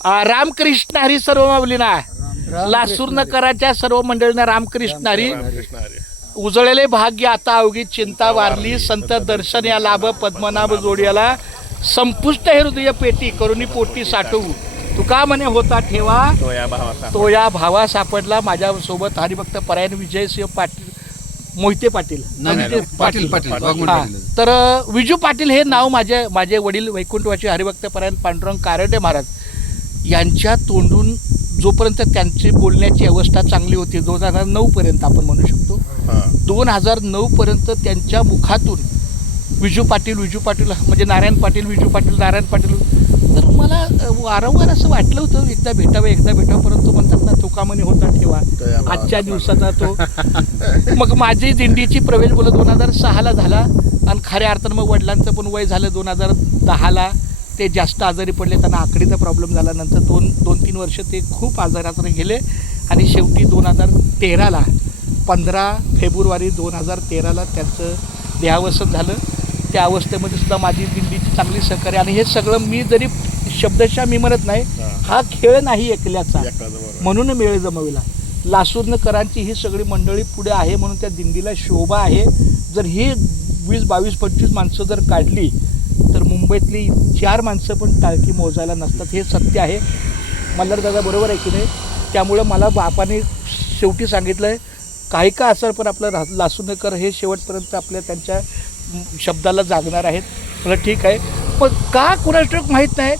रामकृष्ण हरी सर्व माऊलीना, लासूरनकराच्या सर्व मंडळींना रामकृष्ण हरी. उजळलेले भाग्य आता अवघी चिंता वारली, संत दर्शन या लाभ पद्मनाभ जोडियाला, संपुष्ट हे हृदय पेटी करुणी पोटी साठवू, तुका म्हणे होता ठेवा तो या भावा सापडला. माझ्यासोबत हरिभक्त परायण विजयसिंह पाटील, मोहिते पाटील, तर विजू पाटील हे नाव माझे वडील वैकुंठवासी हरिभक्त परायण पांडुरंग कारंडे महाराज यांच्या तोंडून जोपर्यंत त्यांची बोलण्याची अवस्था चांगली होती 2009 पर्यंत आपण म्हणू शकतो, 2009 पर्यंत त्यांच्या मुखातून विजू पाटील म्हणजे नारायण पाटील, विजू पाटील, नारायण पाटील, तर मला वारंवार असं वाटलं होतं एकदा भेटावं, परंतु म्हणतात ना तुका म्हणे होता ठेवा आजच्या दिवसाचा तो. मग माझी दिंडीची प्रवेश 2006ला झाला आणि खऱ्या अर्थानं मग वडिलांचं पण वय झालं 2010ला. ते जास्त आजारी पडले, त्यांना आकडीचा प्रॉब्लेम झाला. नंतर 2-3 वर्ष ते खूप आजारात गेले आणि शेवटी 2013ला 15 फेब्रुवारी 2013ला त्यांचं देहावसन झालं. त्या अवस्थेमध्ये सुद्धा माझी दिंडीची चांगली सहकार्य, आणि हे सगळं मी जरी शब्दशः मी म्हणत नाही, हा खेळ नाही एकल्याचा, म्हणून मेळ जमविला. लासूरनकरांची ही सगळी मंडळी पुढे आहे म्हणून त्या दिंडीला शोभा आहे. जर ही 20, 22, 25 माणसं जर काढली तर मुंबईतली 4 माणसं पण टाळकी मोजायला नसतात, हे सत्य आहे. मल्हार दादा बरोबर आहे की नाही? त्यामुळं मला बापाने शेवटी सांगितलं आहे काही का असेल पण आपलं लासूरनकर हे शेवटपर्यंत आपल्या त्यांच्या शब्दाला जागणार आहेत. मला ठीक आहे, पण का कुणाष्टक माहीत नाही,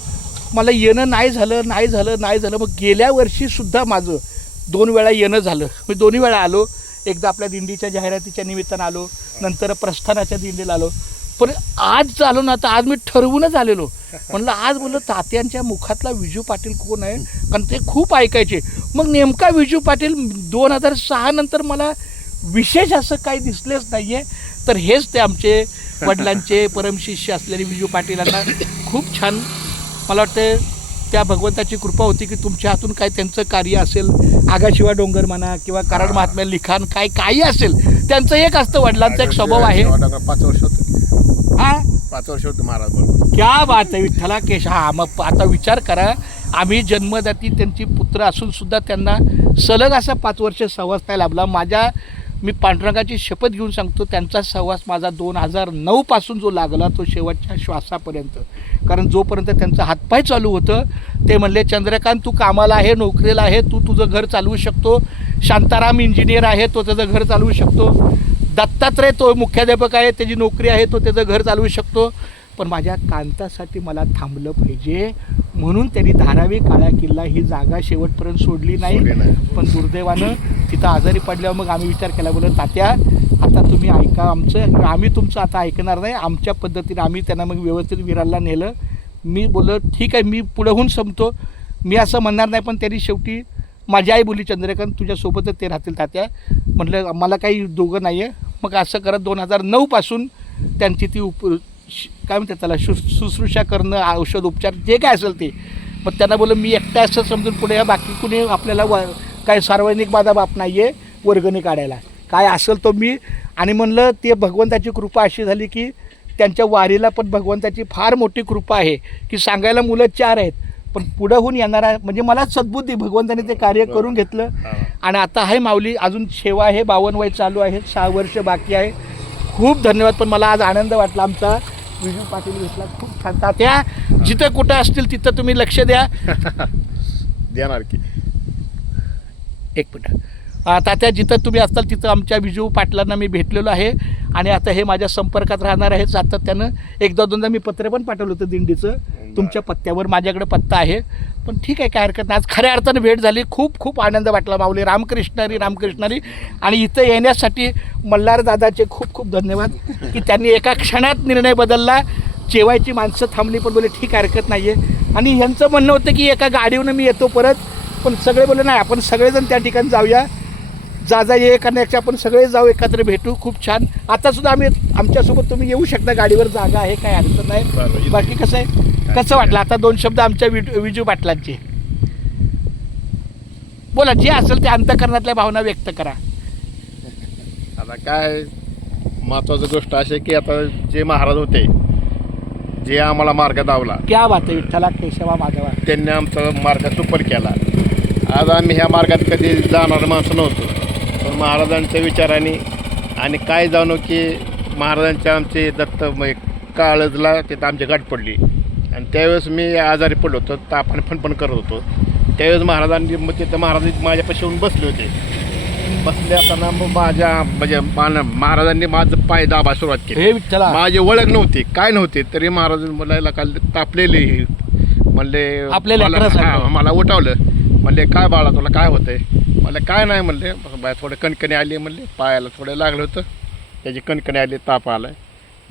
मला येणं नाही झालं. मग गेल्या वर्षीसुद्धा माझं 2 वेळा येणं झालं. मी 2 वेळा आलो. एकदा आपल्या दिंडीच्या जाहिरातीच्या निमित्तानं आलो, नंतर प्रस्थानाच्या दिंडीला आलो. पण आज आलो ना, तर आज मी ठरवूनच आलेलो. म्हणलं आज बोललं तात्यांच्या मुखातला विजू पाटील कोण आहे, कारण ते खूप ऐकायचे. मग नेमका विजू पाटील 2006 नंतर मला विशेष असं काही दिसलेच नाही आहे. तर हेच ते आमचे वडिलांचे परमशिष्य असलेले विजू पाटीलांना खूप छान, मला वाटतं त्या भगवंताची कृपा होती की तुमच्या हातून काय त्यांचं कार्य असेल, आगाशिवा डोंगर म्हणा किंवा कारण महात्म्या लिखाण काही असेल, त्यांचं एक असतं, वडिलांचा एक स्वभाव आहे. 5 वर्ष होतं. हां 5 वर्ष होतं महाराज बरोबर. क्या बात आहे विठ्ठला केश. हा मग आता विचार करा, आम्ही जन्मदाती त्यांची पुत्र असून सुद्धा त्यांना सलग असा 5 वर्ष सहवास नाही लाभला. मी पांडुरंगाची शपथ घेऊन सांगतो, त्यांचा सहवास माझा 2009 पासून जो लागला तो शेवटच्या श्वासापर्यंत. कारण जोपर्यंत त्यांचं हातपाय चालू होतं ते म्हणले चंद्रकांत तू कामाला आहे, नोकरीला आहे, तू तुझं घर चालवू शकतो. शांताराम इंजिनियर आहे, तो त्याचं घर चालवू शकतो. दत्तात्रय तो मुख्याध्यापक आहे, त्याची नोकरी आहे, तो त्याचं घर चालवू शकतो. पण माझ्या कांतासाठी मला थांबलं पाहिजे म्हणून त्यांनी धारावी काळा किल्ला ही जागा शेवटपर्यंत सोडली नाही. पण दुर्दैवानं तिथं आजारी पडल्यावर मग आम्ही विचार केला, बोललो तात्या आता तुम्ही ऐका आमचं, आम्ही तुमचं आता ऐकणार नाही, आमच्या पद्धतीने आम्ही त्यांना मग व्यवस्थित विरारला नेलं. मी बोललो ठीक आहे, मी पुढंहून संपतो, मी असं म्हणणार नाही. पण त्यांनी शेवटी माझी आई बोलली चंद्रकांत तुझ्यासोबतच ते राहतील तात्या. म्हटलं मला काही दोघं नाही आहे. मग असं करत 2009 पासून त्यांची ती काय म्हणतात त्याला शुश्रूषा करणं, औषध उपचार जे काय असेल ते. मग त्यांना बोललं मी एकटा असं समजून पुढे बाकी कुणी आपल्याला काय सार्वजनिक बाप नाही आहे वर्गणी काढायला, काय असेल तो मी. आणि म्हणलं ते भगवंताची कृपा अशी झाली की त्यांच्या वारीला पण भगवंताची फार मोठी कृपा आहे की सांगायला मुलं 4 आहेत, पण पुढंहून येणारा म्हणजे मला सद्बुद्धी भगवंताने ते कार्य करून घेतलं. आणि आता आहे माऊली, अजून सेवा आहे, 52 वय चालू आहे, 6 वर्ष बाकी आहे. खूप धन्यवाद. पण मला आज आनंद वाटला आमचा विजू पाटील भेटला, खूप छान. तात्या जिथं कुठं असतील तिथं तुम्ही लक्ष द्या. देणार की एक मिनिट. तात्या जिथं तुम्ही असताल तिथं आमच्या विजू पाटलांना मी भेटलेलो आहे आणि आता हे माझ्या संपर्कात राहणार आहे सातत्यानं. 1-2दा मी पत्र पण पाठवलं होतं दिंडीचं तुमच्या पत्त्यावर, माझ्याकडे पत्ता आहे. पण ठीक आहे, काय हरकत नाही. आज खऱ्या अर्थानं भेट झाली, खूप खूप आनंद वाटला माऊली. रामकृष्ण हरी. आणि इथं येण्यासाठी मल्हार दादाचे खूप खूप धन्यवाद की त्यांनी एका क्षणात निर्णय बदलला. जेवायची माणसं थांबली पण बोले ठीक हरकत नाही आहे. आणि ह्यांचं म्हणणं होतं की एका गाडीवरून मी येतो परत, पण सगळे बोलले नाही आपण सगळेजण त्या ठिकाणी जाऊया, जा ये करण्याच्या आपण सगळे जाऊ, एकत्र भेटू. खूप छान. आतासुद्धा आमच्यासोबत तुम्ही येऊ शकता, गाडीवर जागा आहे, काय अडचण नाही. बाकी कसं आहे, कसं वाटलं आता 2 शब्द आमच्या विजू पाटलांचे बोला, जे असेल ते अंतःकरणातल्या भावना व्यक्त करा. आता काय महत्त्वाची गोष्ट अशी की आता जे महाराज होते, जे आम्हाला मार्ग दावला क्या बात आहे विठ्ठला केशवा माधवा. त्यांनी आमचा मार्ग सुपर केला. आज आम्ही ह्या मार्गात कधी जाणार माणसं नव्हतो, पण महाराजांच्या विचाराने आणि काय जाणो की महाराजांच्या आमचे दत्त काळजला तिथं आमची गाठ पडली आणि त्यावेळेस मी आजारी पडलो होतो, तापाने फणफण करत होतो. त्यावेळेस महाराजांनी मग तिथं महाराज माझ्यापाशी येऊन बसले होते. बसले असताना मग माझ्या म्हणजे महाराजांनी माझं पाय दाबा सुरुवात केली. हे विठ्ठला माझी ओळख नव्हती, काय नव्हते, तरी महाराज मला काल तापलेले म्हणले आपल्या मला लेकरासारखं. हा, मला उठवलं. म्हणले काय बाळा तुला काय होतंय? म्हणलं काय नाही. म्हणले बाय थोडं कणकणी आली. म्हणले पायाला थोडं लागलं होतं, त्याची कणकणी आली, ताप आला.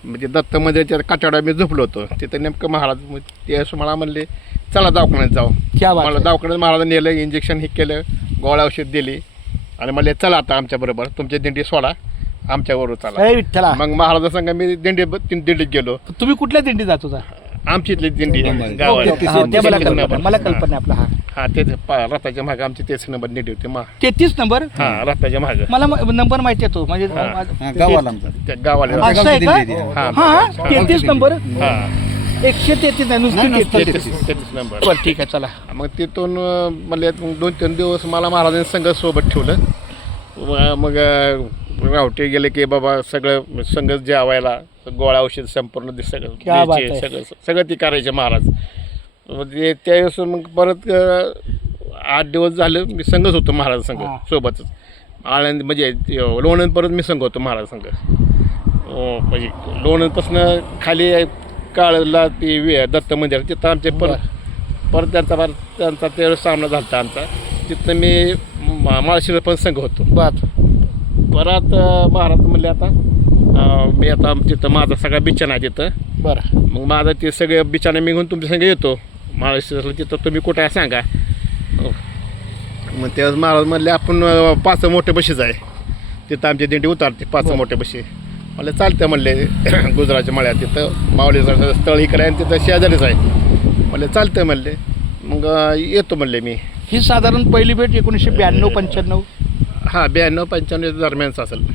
म्हणजे दत्त मंदिराच्या काठाड्या मी झोपलो होतो. तिथं नेमकं महाराज ते मला म्हणले चला दवाखान्यात जाऊ. क्या बात मला आहे. दवाखान्यात महाराजांनी नेलं, इंजेक्शन हे केलं, गोळ्या औषध दिली आणि म्हणले चला आता आमच्याबरोबर, तुमची दिंडी सोडा, आमच्याबरोबर चला. हे विठ्ठला मग महाराजांसंग मी दिंडीत गेलो. तुम्ही कुठल्या दिंडी जात होता? आमची इथली दिंडी ओके, ओके. गावाला. हा, ते मला कल्पना आहे. मला कल्पना आहे आपला. हा हा तेच रथाच्या मागे आमची तेच नंबर दिंडी होती. 33 नंबर. हा रथाच्या मागे मला नंबर माहिती आहे तो म्हणजे हा. गावाला त्या गावाला असं आहे दिंडी का? आहे. हा हा 33 नंबर. हा 133 नाही नुसती 33. 33 नंबर. बरं ठीक आहे चला. मग तिथून म्हणले 2-3 दिवस मला महाराजांनी संघ सोबत ठेवलं. मग रावटे गेले की बाबा सगळं संघ जेवायला, गोळ्या औषध संपूर्ण ते सगळं क्या बात द्यायचे, आहे. सगळं ती करायचे महाराज. मग ते त्यावेळेस मग परत 8 दिवस झालं मी संघच होतो महाराज संघ हा. सोबतच. आळंद म्हणजे लोणंद परत मी संघ होतो महाराज संघ. म्हणजे लोणंदपासून खाली काळला ती दत्त मंदिर तिथं आमचे परत त्यांचा त्यावेळेस सामना झाला होता आमचा. तिथं मी माळशिरस पण संघ होतो. परत महाराज म्हणले आता मी आता तिथं माझा सगळा बिछाना आहे तिथं. बरं मग माझा ते सगळे बिछाना मी घेऊन तुमच्या संग येतो महाराष्ट्राला, तिथं तुम्ही कुठे आहे सांगा. मग तेव्हा महाराज म्हणले आपण 5 मोठे बशीच आहे तिथं आमची दिंडी उतारते 5 मोठे बशी. म्हणले चालतं म्हणले गुजरातच्या मळ्यात तिथं माऊलीचं स्थळ इकडे आहे आणि तिथं शेजारीच आहे. म्हणले चालतं म्हणले. मग येतो म्हणले मी. ही साधारण पहिली भेट 1992-95. हां 92-95 दरम्यानच असेल.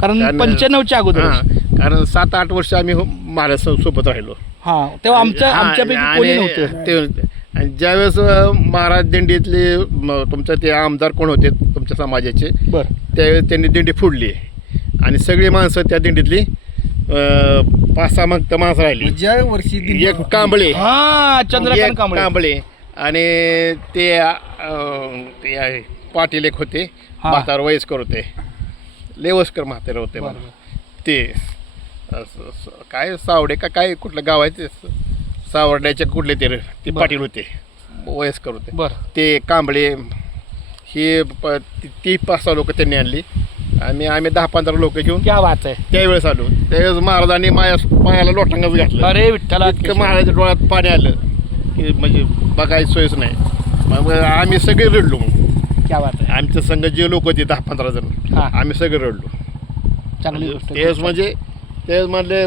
कारण 95च्या अगोदर. हां कारण 7-8 वर्ष आम्ही महाराज सोबत राहिलो. हा तेव्हा आमच्यापैकी कोणी आणि नव्हतं. आणि ज्यावेळेस महाराज दिंडीतले तुमचं ते आमदार कोण होते तुमच्या समाजाचे, बरं त्यावेळेस त्यांनी दिंडी फोडली आणि सगळी माणसं त्या दिंडीतली 5-6 माणसं राहिली. ज्या वर्षी दिंडी एक कांबळे, हा चंद्रकांत एक कांबळे. कांबळे आणि ते पाटील एक होते, हा. म्हातार वयस्कर होते, लेवस्कर म्हातारे होते बरं. मला. ते काय सावडे का काय कुठलं गाव आहे ते सावर्ड्याचे कुठले ते बरं. पाटील होते, वयस्कर होते. बरं ते कांबळे हे ती 5-6 लोक त्यांनी आणली आणि आम्ही 10-15 लोक घेऊन क्या बात आहे. त्यावेळेस आलो. त्यावेळेस महाराजांनी पायाला लोटांगच घातलं. अरे विठ्ठला इतकं महाराजाच्या डोळ्यात पाणी आलं की म्हणजे बघायची सोयच नाही. मग आम्ही सगळे रडलो. मग क्या बात आहे. आमच्या संघ जे लोक होते 10-15 जण, हा. आम्ही सगळे रडलो. चांगली गोष्ट आहे. तेच म्हणजे तेच म्हणले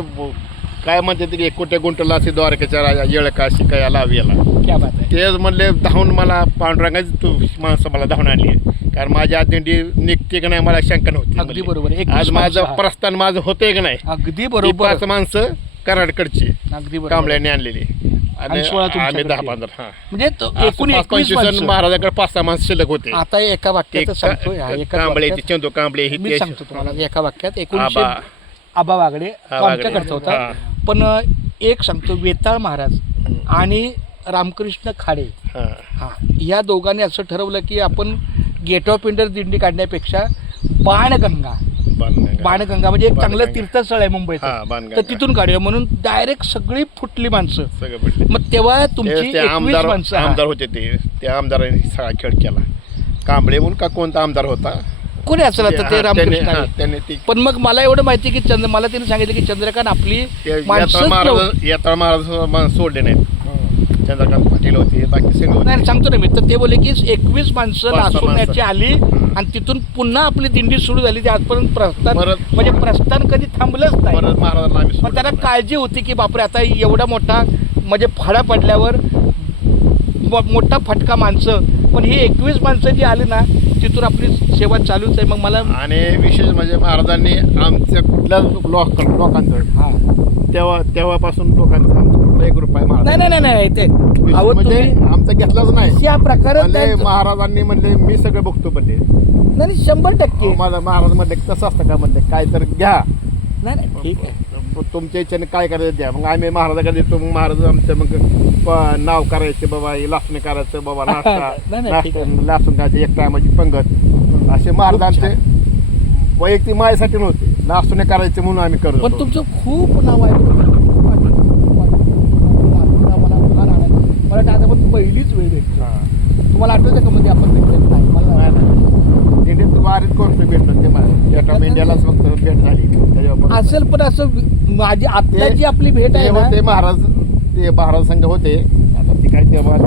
काय म्हणते की 1 कोटी गुंटला असे द्वारकेच्या राजा येळ का शिकाया लावी याला. क्या बात आहे. तेच म्हणले धावून मला पांडुरंगाची तू माणसं मला धावून आणली. कारण माझ्या दिंडी निघते की नाही मला शंका नव्हती. अगदी बरोबर. आज 21 माझं माणसं. प्रस्थान माझं होतंय की नाही. अगदी ती बरोबर. 5 माणसं कराडकडची अगदी बरोबर. कांबळ्याने आणलेली आणि 16 आम्ही तुमच्याकडचे. 10-15 हां म्हणजे एकूण 21 माणसं. महाराजाकडे 5-6 माणसं शिल्लक होते. आता एका वाक्यात सांगतो. कांबळे चंदू कांबळे मी हे सांगतो तुम्हाला एका वाक्यात. आबा. आबा वागडे हा, तो वागडे. आमच्याकडचा होता. हा. पण एक सांगतो, वेताळ महाराज आणि रामकृष्ण खाडे हां हा या दोघांनी असं ठरवलं की आपण गेट ऑफ इंडिया दिंडी काढण्यापेक्षा बाणगंगा म्हणजे एक चांगलं बाणगंगा. तीर्थस्थळ आहे मुंबईत, हां बाणगंगा. तर तिथून काढूया म्हणून डायरेक्ट सगळी फुटली माणसं. सगळं पडले. मग तेव्हा तुमची ते 21 माणसं. हा. आमदार होते ते आमदारांनी सगळा खेळ केला. कांबळे म्हणून का कोणता आमदार होता कोणी असेल आता ते हां, रामकृष्ण आहे. त्यांनी ती पण मग मला एवढं माहिती की मला त्यांनी सांगितलं की चंद्रकांत आपली माणसं यात्रा महाराज सोडले नाहीत. चंद्रकांत पाटील होते, बाकी सगळे होते. नाही सांगतो ना मी, तर ते बोलले की 21 माणसं 5-6 नाचवण्याची माणसं. आली आणि तिथून पुन्हा आपली दिंडी सुरू झाली. ते आजपर्यंत प्रस्थान परत- म्हणजे प्रस्थान कधी थांबलंच नाही. परत महाराजांना आम्ही पण त्याला सोडलं. काळजी होती की बापरे आता एवढा मोठा म्हणजे फाडा पडल्यावर मोठा फटका माणसं पण ही 21 माणसं जी आली ना तिथून आपली सेवा चालूच आहे. मग मला आणि विशेष म्हणजे महाराजांनी आमच्या कुठल्याच लोकांचं हां तेव्हापासून लोकांचं आमचं कुठला 1 रुपया महाराज नाही ते अहो म्हणजे तुम्ही आमचा घेतलाच नाही. या प्रकारे म्हणजे महाराजांनी म्हणले मी सगळं बघतो म्हणले. नाही 100% मला महाराज म्हणले तसं असतं का म्हणले काय तर घ्या नाही ठीक आहे. तुमच्या इच्छेने काय करायचं द्या. मग आम्ही महाराजाकडे देतो. मग महाराज आमचं मग नाव करायचे बाबा हे लासणी करायचं बाबा नाही, ठीक आहे. लासून खायचं 1 टायमाची पंगत असे महाराजांचे वैयक्तिक माझ्यासाठी नव्हते. लासूने करायचे म्हणून आम्ही करतो. पण तुमचं खूप नाव आहे. मला वाटतं आता पण पहिलीच वेळ भेटतो. तुम्हाला आठवतं का मध्ये आपण भेटलो नाही मला दिंडीत वारीत करतो भेटलं ते मला इंडियालाच फक्त भेट झाली त्याच्यावर असेल. पण असं माझी आत्ताची आपली भेट आहे ते ना होते महाराज ते महाराज संघ होते. आता ती काय तेव्हा